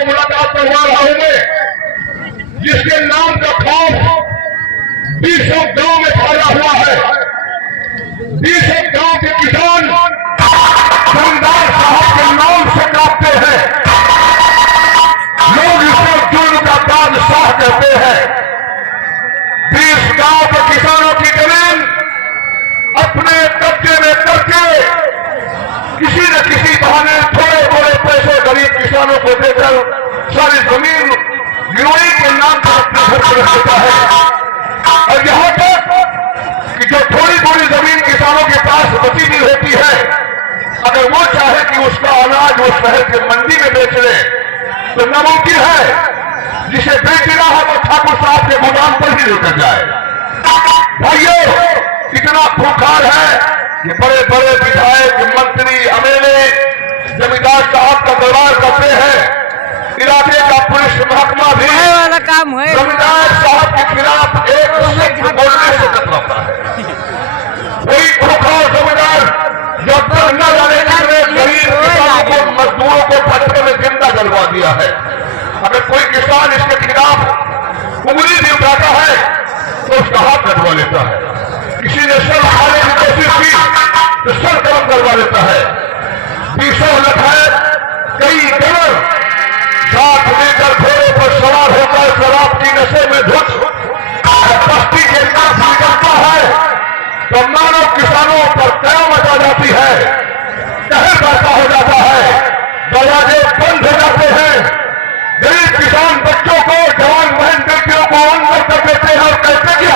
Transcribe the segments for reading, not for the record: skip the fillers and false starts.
से मुलाकात करवा रहा हूं मैं, जिसके नाम का खौफ 20 गांव में फैला हुआ है। 20 गांव के किसान जमींदार साहब के नाम से काटते हैं। लोग इसे जुल्म का बादशाह कहते हैं। 20 गांव के किसानों की जमीन अपने कब्जे में करके किसी न किसी बहाने थोड़े थोड़े पैसे गरीब किसानों को देकर सारी जमीन गिरोई के नाम पर अपने घर पर रख देता है। और यहां तक कि जो थोड़ी थोड़ी जमीन किसानों के पास बची हुई होती है, अगर वो चाहे कि उसका अनाज वो शहर के मंडी में बेच ले तो नामुमकिन है। जिसे बेचना है वो ठाकुर साहब के गोदाम पर ही लेकर जाए। भाइयों, इतना खूंखार है कि बड़े बड़े विधायक, मंत्री, एमएलए जमींदार साहब का दरबार करते हैं। इलाके का पुलिस महकमा भी जमींदार साहब के खिलाफ एक शब्द बोलने से कतराता है। वही खूंखार जमींदार जो न जाने कितने गरीब किसानों को, मजदूरों को पत्थर में जिंदा जलवा दिया है। अगर कोई किसान इसके खिलाफ उंगली भी उठाता है तो उसका हाथ कटवा लेता है। किसी ने सर उठाने की कोशिश की तो सर कलम करवा लेता है। 20 लठायत, कई गवर साथ लेकर घोड़े पर सवार होकर शराब की नशे में धुत बस्ती के पास निकलता है तो मानव किसानों पर कयामत आ जाती है। कहर बरसा हो जाता है, दरवाजे बंद हो जाते हैं। गरीब किसान बच्चों को, जवान बहन बेटियों को अंदर कर देते हैं और कहते कि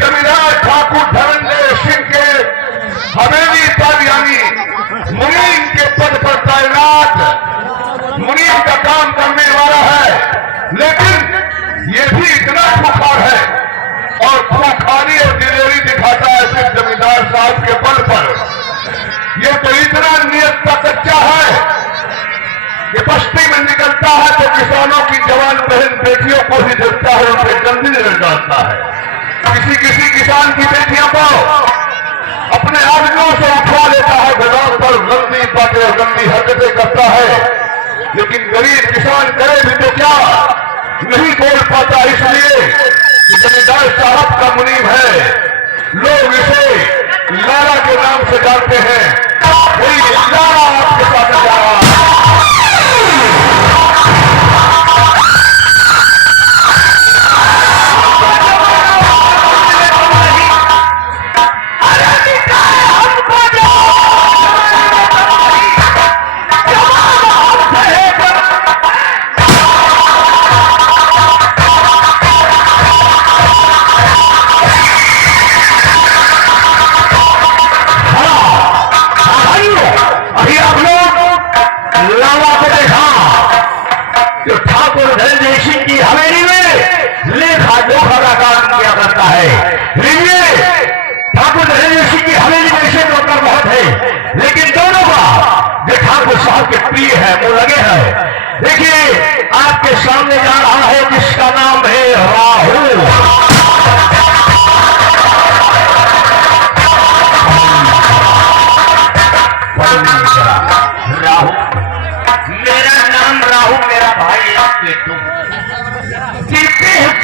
जमींदार ठाकुर धनंजय हवेली पर यानी मुनीम के पद पर तैनात मुनीम का काम करने वाला है। लेकिन ये भी इतना खूंखार है और खूंखारी और दिलेरी दिखाता है सिर्फ जमींदार साहब के बल पर। ये तो इतना नियत का कच्चा है कि बस्ती में निकलता है तो किसानों की जवान बहन बेटियों को ही देखता है, उनसे गंदी नजर डालता है। किसी किसी किसान की बेटियों को अपने आदमियों से उठा लेता है, गोदाम पर गंदी बातें और गंदी हरकतें करता है। लेकिन गरीब किसान करे भी तो क्या, नहीं बोल पाता, इसलिए कि जमींदार साहब का मुनीम है। लोग इसे लाला के नाम से जानते हैं। वही लाला आपके साथ जा रहा है। अभी आप लोग लाला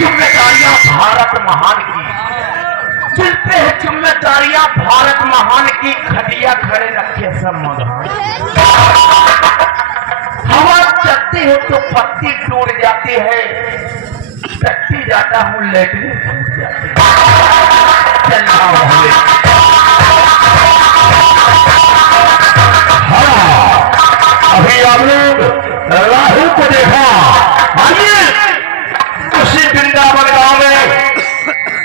जिम्मेदारियां भारत महान की, जिन पे है जिम्मेदारियां भारत महान की, खटिया खड़े रखे सब मगहान। हवा चलती है तो पत्ती टूट जाती है, टट्टी जाता हूँ लेटने टूट जाती है। चलना होले हाँ, अभी आप लोग राहु को देखा। आइए उसी वृंदावन गांव में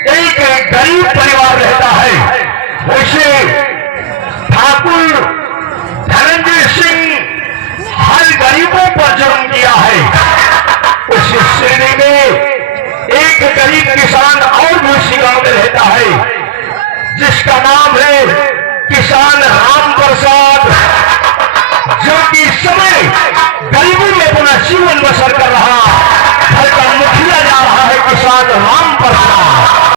एक गरीब परिवार रहता है। वैसे ठाकुर धनंजय सिंह हर गरीबों पर जुर्म किया है। उस श्रेणी में एक गरीब किसान और भी उसी गांव में रहता है, जिसका नाम है किसान राम प्रसाद, जो कि इस समय गरीबी में अपना जीवन बसर कर रहा। घर का मुखिया जा रहा है किसान राम प्रसाद।